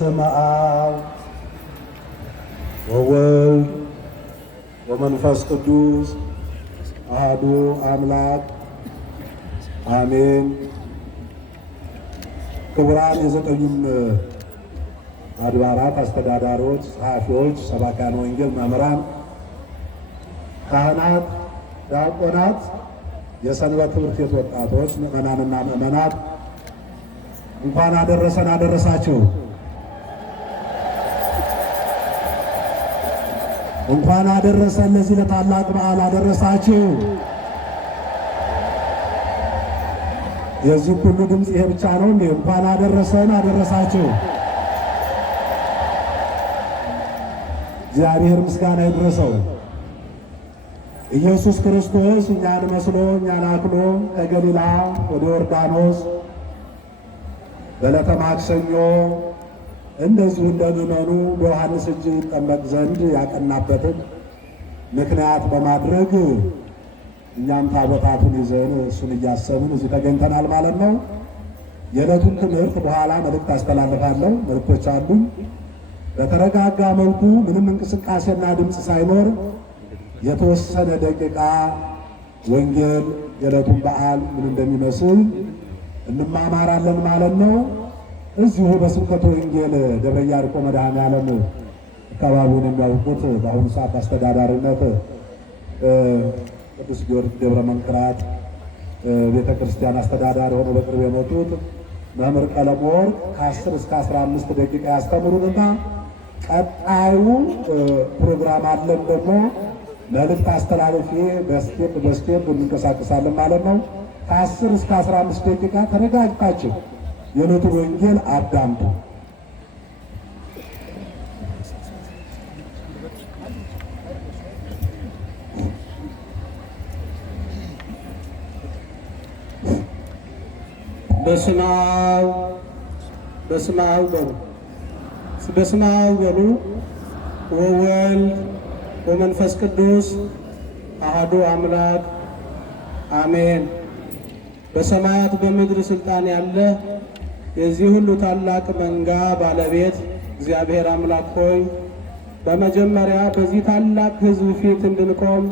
በስመ አብ ወወልድ ወመንፈስ ቅዱስ አሐዱ አምላክ አሜን። ክቡራን የዘጠኙም አድባራት አስተዳዳሪዎች፣ ጸሐፊዎች፣ ሰባክያነ ወንጌል፣ መምህራን፣ ካህናት፣ ዲያቆናት፣ የሰንበት ትምህርት ቤት ወጣቶች፣ ምዕመናንና ምዕመናት እንኳን አደረሰን አደረሳችሁ። እንኳን አደረሰን ለዚህ ለታላቅ በዓል አደረሳችሁ። የዚህ ሁሉ ድምፅ ይሄ ብቻ ነው እንዴ? እንኳን አደረሰን አደረሳችሁ። እግዚአብሔር ምስጋና ይድረሰው። ኢየሱስ ክርስቶስ እኛን መስሎ እኛን አክሎ ከገሊላ ወደ ዮርዳኖስ በዕለተ ማክሰኞ እንደዚሁ እንደምመኑ በዮሐንስ እጅ ይጠመቅ ዘንድ ያቀናበትን ምክንያት በማድረግ እኛም ታቦታቱን ይዘን እሱን እያሰብን እዚህ ተገኝተናል ማለት ነው። የዕለቱን ትምህርት በኋላ መልእክት አስተላልፋለሁ። መልእክቶች አሉኝ። በተረጋጋ መልኩ ምንም እንቅስቃሴና ድምፅ ሳይኖር የተወሰነ ደቂቃ ወንጌል የዕለቱን በዓል ምን እንደሚመስል እንማማራለን ማለት ነው። እዚሁ በስብከተ ወንጌል ደብረ ኢያሪኮ መድኃኔዓለም አካባቢውን የሚያውቁት በአሁኑ ሰዓት አስተዳዳሪነት ቅዱስ ጊዮርጊስ ደብረ መንክራት ቤተ ክርስቲያን አስተዳዳሪ ሆነው በቅርብ የመጡት መምህር ቀለመወርቅ ከ10 እስከ 15 ደቂቃ ያስተምሩንና ቀጣዩ ፕሮግራም አለን ደግሞ መልእክት አስተላልፌ በስቴፕ እንንቀሳቀሳለን ማለት ነው። ከ10 እስከ 15 ደቂቃ ተረጋግታችሁ የዕለቱን ወንጌል አዳምጡ። በስመ አብ በሉ ወወልድ ወመንፈስ ቅዱስ አሐዱ አምላክ አሜን። በሰማያት በምድር ስልጣን ያለ የዚህ ሁሉ ታላቅ መንጋ ባለቤት እግዚአብሔር አምላክ ሆይ በመጀመሪያ በዚህ ታላቅ ሕዝብ ፊት እንድንቆም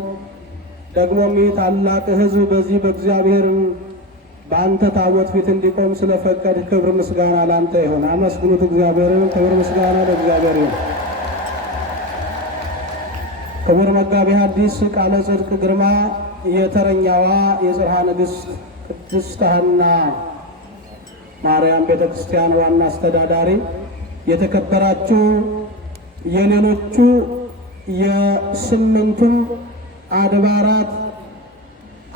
ደግሞም ይህ ታላቅ ሕዝብ በዚህ በእግዚአብሔር በአንተ ታቦት ፊት እንዲቆም ስለፈቀድ ክብር ምስጋና ላንተ ይሁን። አመስግኑት እግዚአብሔርን። ክብር ምስጋና ለእግዚአብሔር ይሁን። ክቡር መጋቤ ሐዲስ ቃለ ጽድቅ ግርማ የተረኛዋ የጽርሐ ንግሥት ቅድስት ሐና ማርያም ቤተ ክርስቲያን ዋና አስተዳዳሪ፣ የተከበራችሁ የሌሎቹ የ8ቱም አድባራት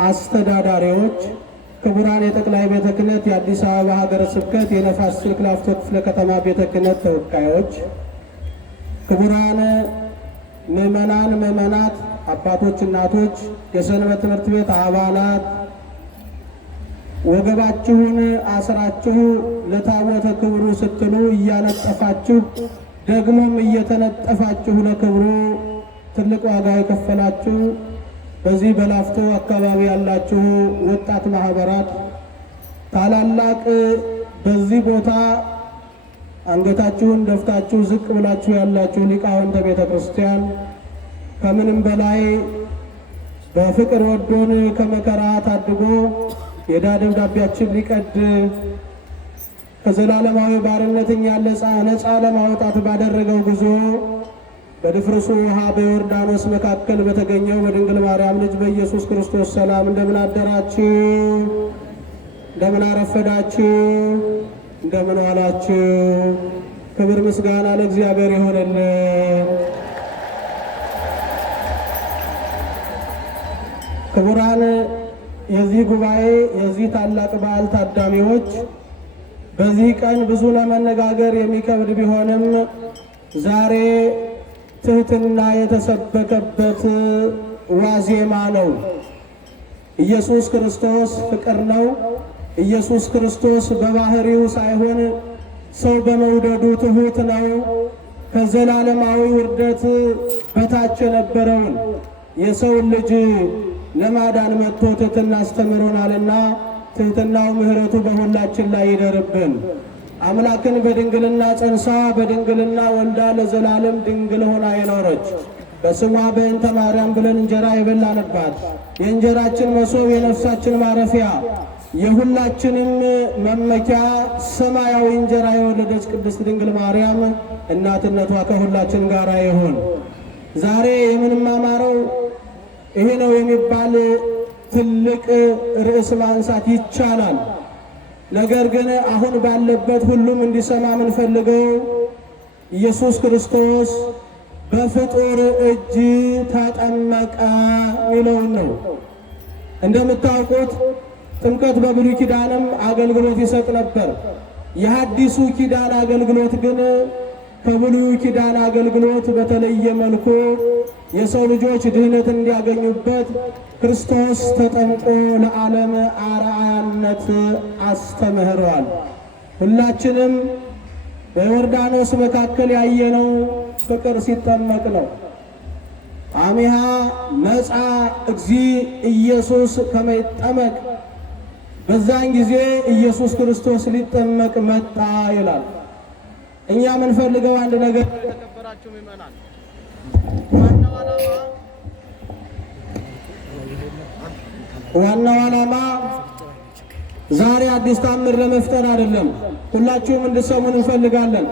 አስተዳዳሪዎች፣ ክቡራን የጠቅላይ ቤተ ክህነት የአዲስ አበባ ሀገረ ስብከት የነፋስ ስልክ ላፍቶ ክፍለ ከተማ ቤተ ክህነት ተወካዮች፣ ክቡራን ምዕመናን፣ ምዕመናት፣ አባቶች፣ እናቶች፣ የሰንበት ትምህርት ቤት አባላት ወገባችሁን አስራችሁ ለታቦተ ክብሩ ስትሉ እያነጠፋችሁ ደግሞም እየተነጠፋችሁ ለክብሩ ትልቅ ዋጋ የከፈላችሁ በዚህ በላፍቶ አካባቢ ያላችሁ ወጣት ማህበራት፣ ታላላቅ በዚህ ቦታ አንገታችሁን ደፍታችሁ ዝቅ ብላችሁ ያላችሁ ሊቃውንተ ቤተ ክርስቲያን፣ ከምንም በላይ በፍቅር ወዶን ከመከራ ታድጎ የዕዳ ደብዳቤያችን ሊቀድ ከዘላለማዊ ባርነት እኛን ነፃ ለማውጣት ባደረገው ጉዞ በድፍርሱ ውሃ በዮርዳኖስ መካከል በተገኘው በድንግል ማርያም ልጅ በኢየሱስ ክርስቶስ ሰላም እንደምን አደራችሁ? እንደምን አረፈዳችሁ? እንደምን ዋላችሁ? ክብር ምስጋና ለእግዚአብሔር ይሆንልን። ክቡራን የዚህ ጉባኤ የዚህ ታላቅ በዓል ታዳሚዎች፣ በዚህ ቀን ብዙ ለመነጋገር የሚከብድ ቢሆንም ዛሬ ትህትና የተሰበከበት ዋዜማ ነው። ኢየሱስ ክርስቶስ ፍቅር ነው። ኢየሱስ ክርስቶስ በባህሪው ሳይሆን ሰው በመውደዱ ትሁት ነው። ከዘላለማዊ ውርደት በታች የነበረውን የሰውን ልጅ ለማዳን መጥቶ ትህትና አስተምሮናልና ትህትናው ምሕረቱ በሁላችን ላይ ይደርብን። አምላክን በድንግልና ጸንሳ በድንግልና ወልዳ ለዘላለም ድንግል ሆና የኖረች በስሟ በእንተ ማርያም ብለን እንጀራ የበላንባት የእንጀራችን መሶብ የነፍሳችን ማረፊያ የሁላችንም መመኪያ ሰማያዊ እንጀራ የወለደች ቅድስት ድንግል ማርያም እናትነቷ ከሁላችን ጋር ይሁን። ዛሬ የምንማማረው ይሄ ነው የሚባል ትልቅ ርዕስ ማንሳት ይቻላል። ነገር ግን አሁን ባለበት ሁሉም እንዲሰማ የምንፈልገው ኢየሱስ ክርስቶስ በፍጡር እጅ ተጠመቀ የሚለውን ነው። እንደምታውቁት ጥምቀት በብሉይ ኪዳንም አገልግሎት ይሰጥ ነበር። የሐዲሱ ኪዳን አገልግሎት ግን ከብሉይ ኪዳን አገልግሎት በተለየ መልኩ የሰው ልጆች ድህነት እንዲያገኙበት ክርስቶስ ተጠምቆ ለዓለም አርአያነት አስተምህሯል። ሁላችንም በዮርዳኖስ መካከል ያየነው ፍቅር ሲጠመቅ ነው። አሚሃ መጻ እግዚ ኢየሱስ ከመይጠመቅ፣ በዛን ጊዜ ኢየሱስ ክርስቶስ ሊጠመቅ መጣ ይላል። እኛ የምንፈልገው አንድ ነገር ተከበራችሁ ይመናል። ዋናው ዓላማ ዛሬ አዲስ ታምር ለመፍጠር አይደለም። ሁላችሁም እንድሰሙን እንፈልጋለን።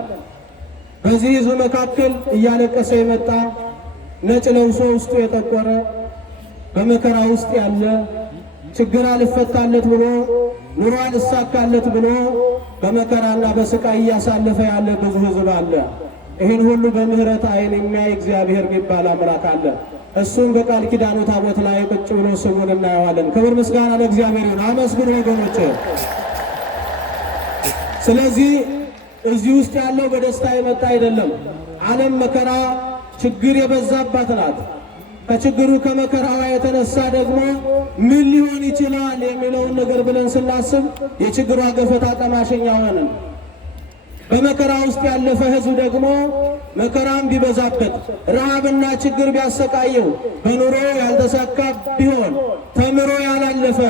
በዚህ ሕዝብ መካከል እያለቀሰ የመጣ ነጭ ለብሶ ውስጡ የጠቆረ በመከራ ውስጥ ያለ ችግር አልፈታለት ብሎ ኑሮ አልሳካለት ብሎ በመከራና በስቃይ እያሳለፈ ያለ ብዙ ሕዝብ አለ። ይህን ሁሉ በምህረት ዓይን የሚያይ እግዚአብሔር የሚባል አምላክ አለ። እሱም በቃል ኪዳኑ ታቦት ላይ ቁጭ ብሎ ስሙን እናየዋለን። ክብር ምስጋና ለእግዚአብሔር ይሁን። አመስግኑ ወገኖች። ስለዚህ እዚህ ውስጥ ያለው በደስታ የመጣ አይደለም። ዓለም መከራ ችግር የበዛባት ናት። ከችግሩ ከመከራዋ የተነሳ ደግሞ ምን ሊሆን ይችላል የሚለውን ነገር ብለን ስናስብ የችግሯ ገፈት አጠማሸኛ ሆነን፣ በመከራ ውስጥ ያለፈ ሕዝብ ደግሞ መከራም ቢበዛበት ረሃብና ችግር ቢያሰቃየው በኑሮ ያልተሳካ ቢሆን ተምሮ ያላለፈ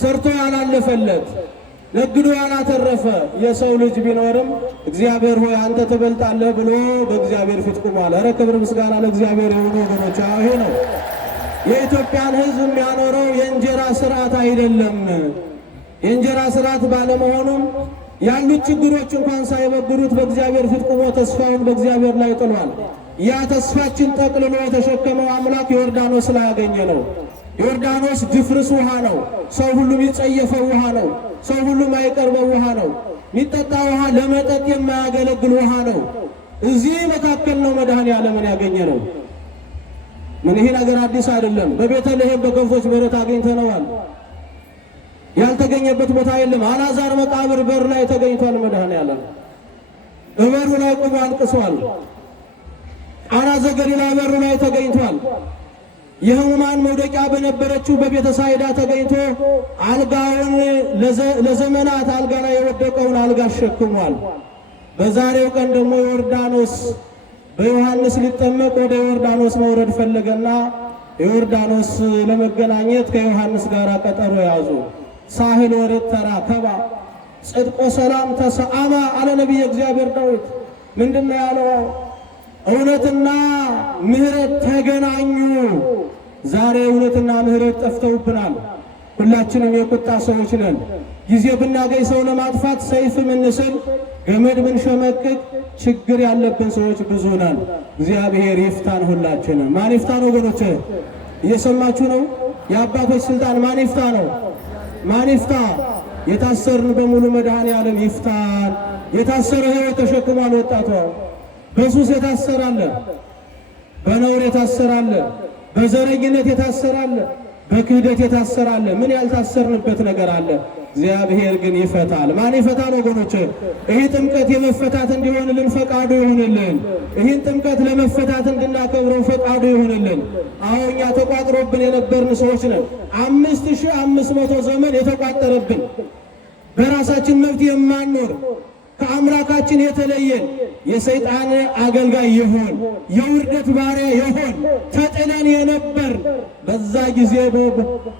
ሰርቶ ያላለፈለት ነግዶ ያላተረፈ የሰው ልጅ ቢኖርም እግዚአብሔር ሆይ አንተ ትበልጣለህ ብሎ በእግዚአብሔር ፊት ቆሟል። ኧረ ክብር ምስጋና ለእግዚአብሔር የሆኑ ወገኖች፣ ይሄ ነው የኢትዮጵያን ሕዝብ የሚያኖረው የእንጀራ ስርዓት አይደለም። የእንጀራ ስርዓት ባለመሆኑም ያሉት ችግሮች እንኳን ሳይበግሩት በእግዚአብሔር ፊት ቆሞ ተስፋውን በእግዚአብሔር ላይ ጥሏል። ያ ተስፋችን ጠቅልሎ የተሸከመው አምላክ ዮርዳኖስ ላይ ያገኘ ነው። ዮርዳኖስ ድፍርስ ውሃ ነው። ሰው ሁሉ የሚጸየፈው ውሃ ነው። ሰው ሁሉ የማይቀርበው ውሃ ነው። የሚጠጣ ውሃ፣ ለመጠጥ የማያገለግል ውሃ ነው። እዚህ መካከል ነው መድኃኔዓለምን ያገኘ ነው። ምን ይሄ ነገር አዲስ አይደለም። በቤተልሔም በከብቶች በረት አግኝተነዋል። ያልተገኘበት ቦታ የለም። አልዓዛር መቃብር በር ላይ ተገኝቷል መድኃኔዓለም። በበሩ ላይ ቆሞ አልቅሷል። ቃና ዘገሊላ በሩ ላይ ተገኝቷል። የሕሙማን መውደቂያ በነበረችው በቤተ ሳይዳ ተገኝቶ አልጋውን ለዘመናት አልጋ ላይ የወደቀውን አልጋ አሸክሟል። በዛሬው ቀን ደግሞ ዮርዳኖስ በዮሐንስ ሊጠመቅ ወደ ዮርዳኖስ መውረድ ፈለገና ዮርዳኖስ ለመገናኘት ከዮሐንስ ጋር ቀጠሮ ያዙ። ሳህል ወሬት ተራከባ ጽድቆ ሰላም ተሰአማ አለ ነቢየ እግዚአብሔር ዳዊት። ምንድነው ያለው? እውነትና ምሕረት ተገናኙ። ዛሬ እውነትና ምሕረት ጠፍተውብናል። ሁላችንም የቁጣ ሰዎች ነን። ጊዜ ብናገኝ ሰው ለማጥፋት ሰይፍ ምንስል፣ ገመድ ምንሸመቅቅ፣ ችግር ያለብን ሰዎች ብዙ ነን። እግዚአብሔር ይፍታን ሁላችንም። ማን ይፍታን ወገኖች? እየሰማችሁ ነው? የአባቶች ስልጣን ማን ይፍታ ነው? ማን ይፍታ? የታሰርን በሙሉ መድኃኔዓለም ይፍታን። የታሰረ ሕይወት ተሸክሟል ወጣቷ። በሱስ የታሰራለ፣ በነውር የታሰራለ፣ በዘረኝነት የታሰራለ፣ በክህደት የታሰራለ። ምን ያልታሰርንበት ነገር አለ? እግዚአብሔር ግን ይፈታል። ማን ይፈታል ወገኖች? ይህ ጥምቀት የመፈታት እንዲሆንልን ፈቃዱ ይሁንልን። ይህን ጥምቀት ለመፈታት እንድናከብረው ፈቃዱ ይሁንልን። አዎ እኛ ተቋጥሮብን የነበርን ሰዎች ነን። 5500 ዘመን የተቋጠረብን በራሳችን መብት የማንኖር ከአምላካችን የተለየን የሰይጣን አገልጋይ የሆን የውርደት ባሪያ የሆን ተጥለን የነበር በዛ ጊዜ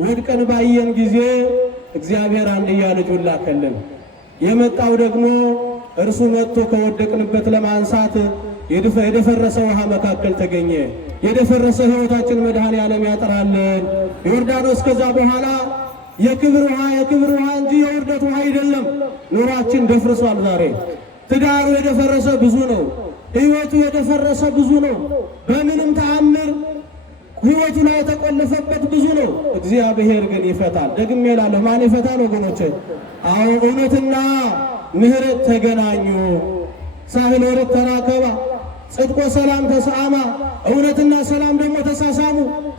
ወድቀን ባየን ጊዜ እግዚአብሔር አንድያ ልጁን ላከልን። የመጣው ደግሞ እርሱ መጥቶ ከወደቅንበት ለማንሳት የደፈረሰ ውሃ መካከል ተገኘ። የደፈረሰ ሕይወታችን መድኃኔዓለም ያጠራልን። ዮርዳኖስ ከዛ በኋላ የክብር ውሃ እንጂ የውርደት ውሃ አይደለም። ኑሯችን ደፍርሷል። ዛሬ ትዳሩ የደፈረሰ ብዙ ነው። ሕይወቱ የደፈረሰ ብዙ ነው። በምንም ተአምር ሕይወቱ ላይ የተቆለፈበት ብዙ ነው። እግዚአብሔር ግን ይፈታል። ደግሜ እላለሁ፣ ማን ይፈታል ወገኖቼ? አዎ እውነትና ምሕረት ተገናኙ። ሳህል ወርት ተራከባ ጽድቆ ሰላም ተሰአማ። እውነትና ሰላም ደግሞ ተሳሳሙ፣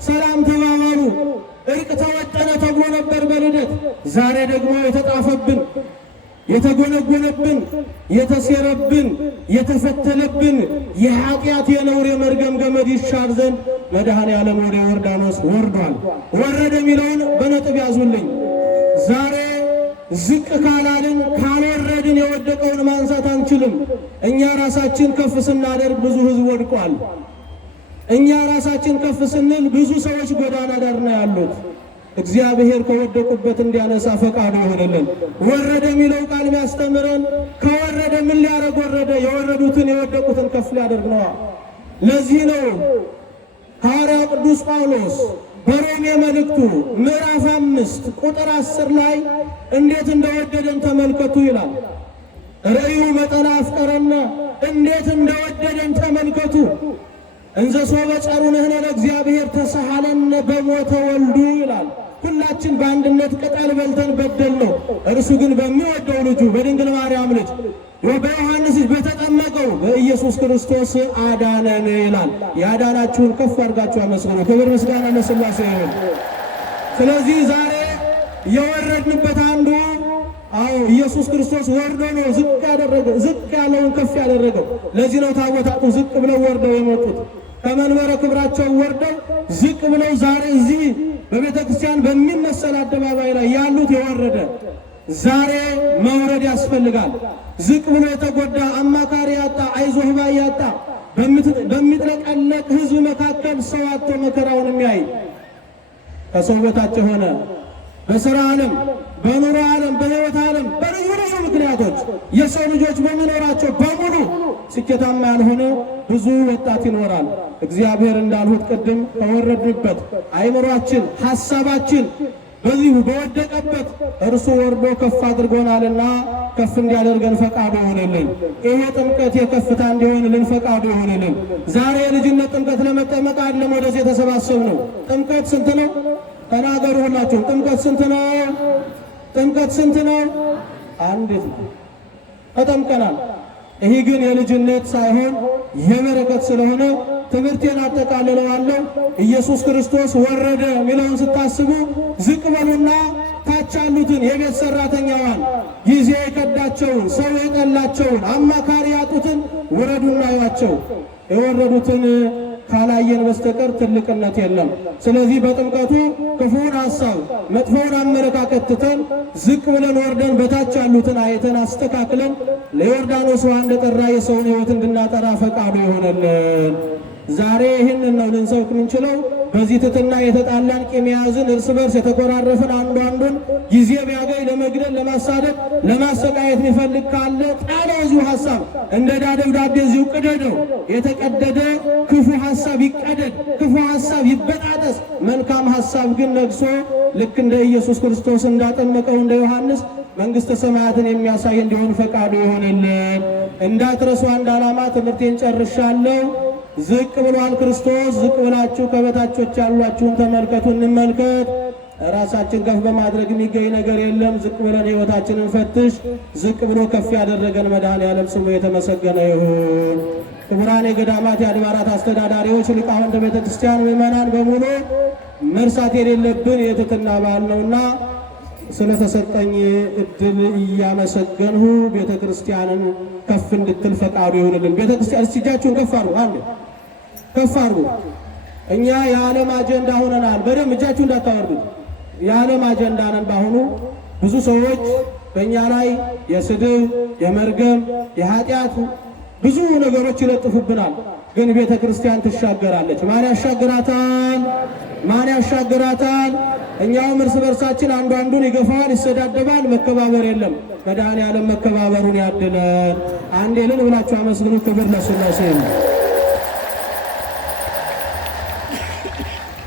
ሰላም ተባባሉ። እርቅ ተወጠነ ተብሎ ነበር በልደት። ዛሬ ደግሞ የተጣፈብን የተጎነጎነብን የተሴረብን የተፈተለብን የኃጢአት የነውር የመርገም ገመድ ይሻር ዘንድ መድኃኔዓለም ወደ ዮርዳኖስ ወርዷል። ወረደ የሚለውን በነጥብ ያዙልኝ። ዛሬ ዝቅ ካላልን ካልወረድን የወደቀውን ማንሳት አንችልም። እኛ ራሳችን ከፍ ስናደርግ ብዙ ሕዝብ ወድቋል። እኛ ራሳችን ከፍ ስንል ብዙ ሰዎች ጎዳና ዳር ነው ያሉት። እግዚአብሔር ከወደቁበት እንዲያነሳ ፈቃዱ ይሆንልን። ወረደ የሚለው ቃል የሚያስተምረን ከወረደ ምን ሊያደርግ ወረደ? የወረዱትን የወደቁትን ከፍ ሊያደርግ ነዋ። ለዚህ ነው ሐዋርያው ቅዱስ ጳውሎስ በሮሜ መልእክቱ ምዕራፍ 5 ቁጥር 10 ላይ እንዴት እንደወደደን ተመልከቱ ይላል። ርእዩ መጠነ አፍቀረነ፣ እንዴት እንደወደደን ተመልከቱ። እንዘ ሶበ ጸሩነህነ ለእግዚአብሔር ተሳሃለነ በሞተ ወልዱ ይላል። ሁላችን በአንድነት ቅጠል በልተን በደል ነው። እርሱ ግን በሚወደው ልጁ በድንግል ማርያም ልጅ በዮሐንስ ልጅ በተጠመቀው በኢየሱስ ክርስቶስ አዳነን ይላል። ያዳናችሁን ከፍ አድርጋችሁ አመስግኑ። ክብር ምስጋና ለሥላሴ ይሁን። ስለዚህ ዛሬ የወረድንበት አንዱ ኢየሱስ ክርስቶስ ወርዶ ነው ዝቅ ያለውን ከፍ ያደረገው። ለዚህ ነው ታቦታቱ ዝቅ ብለው ወርደው የመጡት። ከመንበረ ክብራቸው ወርደው ዝቅ ብለው ዛሬ እዚህ በቤተ ክርስቲያን በሚመሰል አደባባይ ላይ ያሉት የወረደ። ዛሬ መውረድ ያስፈልጋል። ዝቅ ብሎ የተጎዳ አማካሪ ያጣ አይዞህ ባይ ያጣ በሚጥለቀለቅ ሕዝብ መካከል ሰው አጥቶ መከራውን የሚያይ ከሰው በታች የሆነ በሥራ ዓለም በኑሮ ዓለም በሕይወት ዓለም በልዩ ልዩ ምክንያቶች የሰው ልጆች በመኖራቸው በሙሉ ስኬታማ ያልሆነ ብዙ ወጣት ይኖራል። እግዚአብሔር እንዳልሁት ቅድም ከወረድንበት አእምሯችን ሐሳባችን በዚሁ በወደቀበት እርሱ ወርዶ ከፍ አድርጎናልና ከፍ እንዲያደርገን ፈቃዱ ይሆንልን። ይሄ ጥምቀት የከፍታ እንዲሆንልን ፈቃዱ ይሆንልን። ዛሬ የልጅነት ጥምቀት ለመጠመቅ አይደለም ወደዚህ የተሰባሰብነው። ጥምቀት ስንት ነው? ተናገሩ ሁላችሁም። ጥምቀት ስንት ነው? ጥምቀት ስንት ነው? አንዲት ነው። ተጠምቀናል። ይህ ግን የልጅነት ሳይሆን የበረከት ስለሆነ ትምህርቴን አጠቃልለዋለሁ። ኢየሱስ ክርስቶስ ወረደ የሚለውን ስታስቡ ዝቅ በሉና ታች ያሉትን የቤት ሰራተኛዋን ጊዜ የከዳቸውን ሰው የጠላቸውን አማካሪ ያጡትን ውረዱና እዩዋቸው። የወረዱትን ካላየን በስተቀር ትልቅነት የለም። ስለዚህ በጥምቀቱ ክፉውን ሐሳብ መጥፎውን አመለካከት ትተን ዝቅ ብለን ወርደን በታች ያሉትን አይተን አስተካክለን ለዮርዳኖስ ውሃ እንደጠራ የሰውን ሕይወት እንድናጠራ ፈቃዱ ይሆነልን። ዛሬ ይህንን ነው ልንሰብክ የምንችለው። በዚህ ትትና የተጣላን ቂም የያዝን እርስ በርስ የተቆራረፍን አንዱ አንዱን ጊዜ ቢያገኝ ለመግደል ለማሳደድ ለማሰቃየት የሚፈልግ ካለ ጣለው። እዚሁ ሐሳብ እንደ ዕዳ ደብዳቤ እዚሁ ቅደደው። የተቀደደ ክፉ ሐሳብ ይቀደድ፣ ክፉ ሐሳብ ይበጣጠስ። መልካም ሐሳብ ግን ነግሶ ልክ እንደ ኢየሱስ ክርስቶስ እንዳጠመቀው እንደ ዮሐንስ መንግሥተ ሰማያትን የሚያሳይ እንዲሆን ፈቃዱ ይሆንልን። እንዳትረሱ አንድ ዓላማ ትምህርቴን ጨርሻለሁ። ዝቅ ብሏል ክርስቶስ። ዝቅ ብላችሁ ከበታቾች ያሏችሁን ተመልከቱ፣ እንመልከት። ራሳችን ከፍ በማድረግ የሚገኝ ነገር የለም። ዝቅ ብለን ሕይወታችንን ፈትሽ። ዝቅ ብሎ ከፍ ያደረገን መድኃኔዓለም ስሙ የተመሰገነ ይሁን። ክቡራን የገዳማት የአድባራት አስተዳዳሪዎች፣ ሊቃውንተ ቤተ ክርስቲያን፣ ምዕመናን በሙሉ መርሳት የሌለብን የትሕትና በዓል ነውና ስለተሰጠኝ እድል እያመሰገንሁ ቤተ ክርስቲያንን ከፍ እንድትል ፈቃዱ ይሁንልን። ቤተ ክርስቲያን እጃችሁን ከፍ አድርጉ፣ አንድ ከፍ አድርጉ። እኛ የዓለም አጀንዳ ሆነናል። በደንብ እጃችሁ እንዳታወርዱት። የዓለም አጀንዳ ነን። በአሁኑ ብዙ ሰዎች በእኛ ላይ የስድብ፣ የመርገም፣ የኃጢአት ብዙ ነገሮች ይለጥፉብናል። ግን ቤተ ክርስቲያን ትሻገራለች። ማን ያሻግራታል? ማን ያሻግራታል? እኛውም እርስ በርሳችን አንዱ አንዱን ይገፋዋል፣ ይሰዳደባል። መከባበር የለም። መድኃኔዓለም መከባበሩን ያድለን። አንዴ እልል ብላችሁ አመስግኑ። ክብር ለሥላሴ ነው።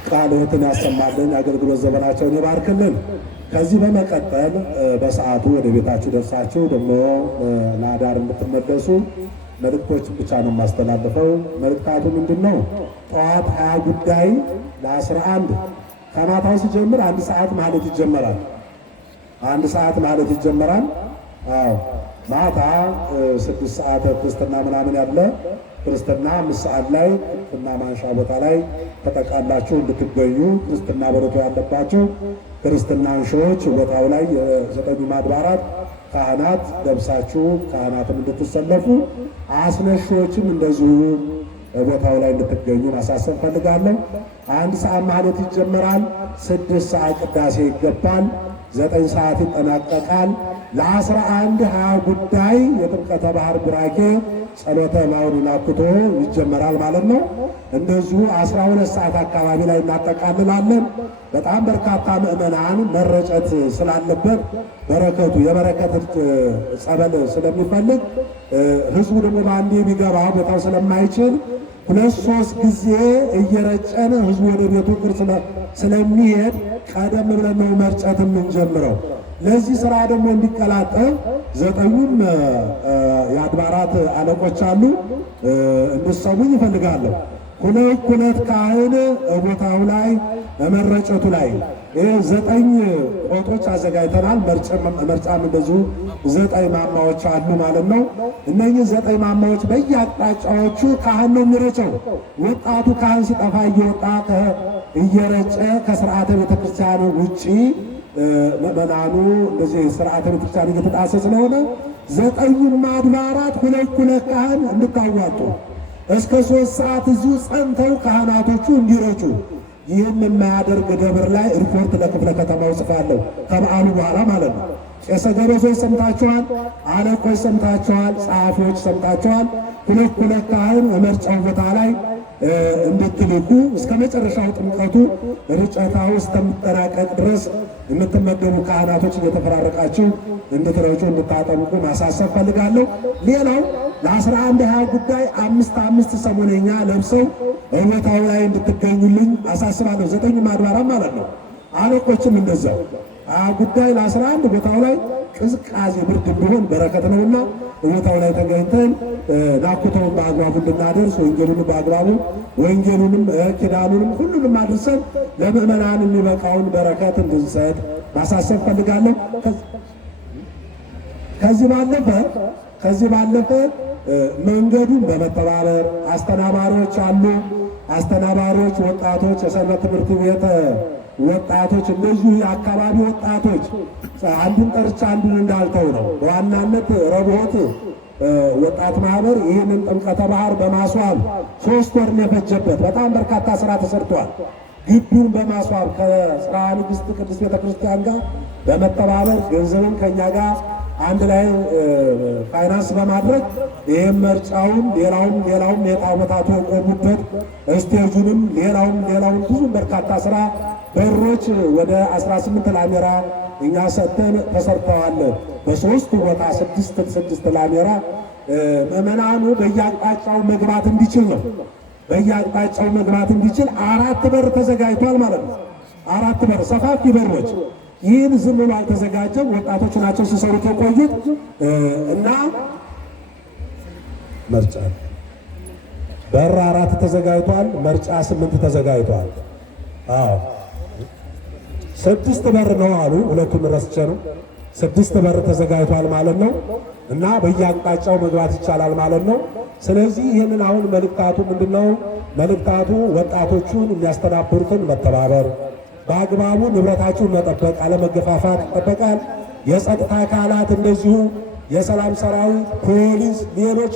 ቃልዎትን ያሰማልን፣ የአገልግሎት ዘመናቸውን ይባርክልን። ከዚህ በመቀጠል በሰዓቱ ወደ ቤታችሁ ደርሳችሁ ደግሞ ለአዳር የምትመለሱ መልእክቶችን ብቻ ነው የማስተላልፈው። መልእክታቱ ምንድን ነው? ጠዋት 20 ጉዳይ ለ11 ከማታው ሲጀምር 1 ሰዓት ማለት ይጀመራል። 1 ሰዓት ማለት ይጀመራል። አዎ ማታ 6 ሰዓት ክርስትና ምናምን ያለ ክርስትና 5 ሰዓት ላይ ክርስትና ማንሻ ቦታ ላይ ተጠቃላችሁ እንድትገኙ፣ ክርስትና በረቱ ያለባችሁ ክርስትና አንሺዎች ቦታው ላይ የዘጠኙ አድባራት ካህናት ለብሳችሁ ካህናትም እንድትሰለፉ፣ አስነሺዎችም እንደዚሁ ቦታው ላይ እንድትገኙ ማሳሰብ ፈልጋለሁ። 1 ሰዓት ማለት ይጀመራል። 6 ሰዓት ቅዳሴ ይገባል። 9 ሰዓት ይጠናቀቃል። ለ11 20 ጉዳይ የጥምቀተ ባህር ቡራኬ ጸሎተ ማውሩን አክቶ ይጀመራል ማለት ነው። እንደዚሁ 12 ሰዓት አካባቢ ላይ እናጠቃልላለን። በጣም በርካታ ምዕመናን መረጨት ስላለበት በረከቱ የበረከት ጸበል ስለሚፈልግ ህዝቡ ደግሞ በአንዴ ቢገባ ቦታው ስለማይችል 2-3 ጊዜ እየረጨን ህዝቡ ወደ ቤቱ ቅር ስለሚሄድ ቀደም ብለን ነው መርጨት የምንጀምረው። ለዚህ ስራ ደግሞ እንዲቀላጠፍ 9ኙም የአድባራት አለቆች አሉ፣ እንድሰሙኝ ይፈልጋለሁ። ሁለት ካህን ቦታው ላይ መረጨቱ ላይ 9 ቆጦች አዘጋጅተናል። መርጫም እንደዚሁ 9 ማማዎች አሉ ማለት ነው። እነዚህ 9 ማማዎች በየአቅጣጫዎቹ ካህን ነው የሚረጨው። ወጣቱ ካህን ሲጠፋ እየወጣ እየረጨ ከስርዓተ ቤተክርስቲያን ውጪ ምዕመናኑ እንደዚህ ስርዓተ ቤተክርስቲያን እየተጣሰ ስለሆነ 9ኙም አድባራት ሁለት ካህን እንድታዋጡ እስከ 3 ሰዓት እዚሁ ጸንተው ካህናቶቹ እንዲረጩ። ይህም የማያደርግ ደብር ላይ ሪፖርት ለክፍለ ከተማው ጽፋለሁ፣ ከበዓሉ በኋላ ማለት ነው። ቄሰ ገበዞች ሰምታችኋል፣ አለቆች ሰምታችኋል፣ ጸሐፊዎች ሰምታችኋል። ሁለት ካህን መርጫው ቦታ ላይ እንድትልኩ እስከ መጨረሻው ጥምቀቱ ርጨታው እስከሚጠናቀቅ ድረስ የምትመደቡ ካህናቶች እየተፈራረቃችሁ እንድትረጩ እንድታጠምቁ ማሳሰብ ፈልጋለሁ። ሌላው ለ11 20 ጉዳይ 5 ሰሞነኛ ለብሰው ቦታው ላይ እንድትገኙልኝ አሳስባለሁ። 9ኙም አድባራት ማለት ነው። አለቆችም እንደዛው ጉዳይ ለ11 ቦታው ላይ ቅዝቃዜ ብርድ ቢሆን በረከት ነውና ቦታው ላይ ተገኝተን ናኩቶውን በአግባቡ እንድናደርስ ወንጌሉንም በአግባቡ ወንጌሉንም ኪዳኑንም ሁሉንም አድርሰን ለምዕመናን የሚበቃውን በረከት እንድንሰጥ ማሳሰብ ፈልጋለሁ። ከዚህ ባለፈ መንገዱን በመተባበር አስተናባሪዎች አሉ። አስተናባሪዎች ወጣቶች፣ የሰንበት ትምህርት ቤት ወጣቶች፣ እንደዚሁ የአካባቢ ወጣቶች አንዱን ጠርቻ አንዱን እንዳልተው ነው። በዋናነት ረብዖት ወጣት ማህበር ይህንን ጥምቀተ ባህር በማስዋብ 3 ወር የፈጀበት በጣም በርካታ ስራ ተሰርቷል። ግቢውን በማስዋብ ከጽርሐ ንግሥት ቅድስት ቤተክርስቲያን ጋር በመተባበር ገንዘብም ከኛ ጋር አንድ ላይ ፋይናንስ በማድረግ ይህም መርጫውን ሌላውም የጣዖታቱ የቆሙበት ስቴጁንም ሌላውን ብዙ በርካታ ስራ በሮች ወደ 18 ላሜራ እኛ ሰጥተን ተሰርተዋል። በ3 ቦታ 6 ላሜራ ምዕመናኑ በየአቅጣጫው መግባት እንዲችል ነው። በየአቅጣጫው መግባት እንዲችል 4 በር ተዘጋጅቷል ማለት ነው። 4 በር ሰፋፊ በሮች። ይህን ዝም ብሎ አልተዘጋጀም። ወጣቶች ናቸው ሲሰሩት የቆዩት እና መርጫ በር 4 ተዘጋጅቷል። መርጫ 8 ተዘጋጅቷል። አዎ 6 በር ነው አሉ። ሁለቱን ረስቼ ነው። 6 በር ተዘጋጅቷል ማለት ነው እና በየአቅጣጫው መግባት ይቻላል ማለት ነው። ስለዚህ ይህንን አሁን መልእክታቱ ምንድነው? መልእክታቱ ወጣቶቹን የሚያስተናብሩትን መተባበር፣ በአግባቡ ንብረታችሁን መጠበቅ፣ አለመገፋፋት ይጠበቃል። የጸጥታ አካላት እንደዚሁ የሰላም ሰራዊት፣ ፖሊስ፣ ሌሎች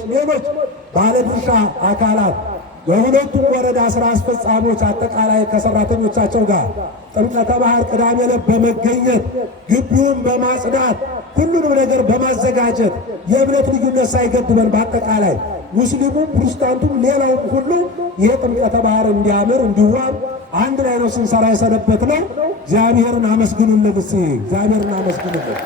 ባለድርሻ አካላት የሁለቱም ወረዳ ስራ አስፈጻሚዎች አጠቃላይ ከሰራተኞቻቸው ጋር ጥምቀተ ባህር ቅዳሜ ዕለት በመገኘት ግቢውን በማጽዳት ሁሉንም ነገር በማዘጋጀት የእምነት ልዩነት ሳይገድበን በአጠቃላይ ሙስሊሙም ፕሮቴስታንቱም ሌላውም ሁሉ ይሄ ጥምቀተ ባህር እንዲያምር እንዲዋብ አንድ ላይ ነው ስንሰራ የሰነበት ነው። እግዚአብሔርን አመስግኑለት። እግዚአብሔርን አመስግኑለት።